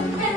Yeah.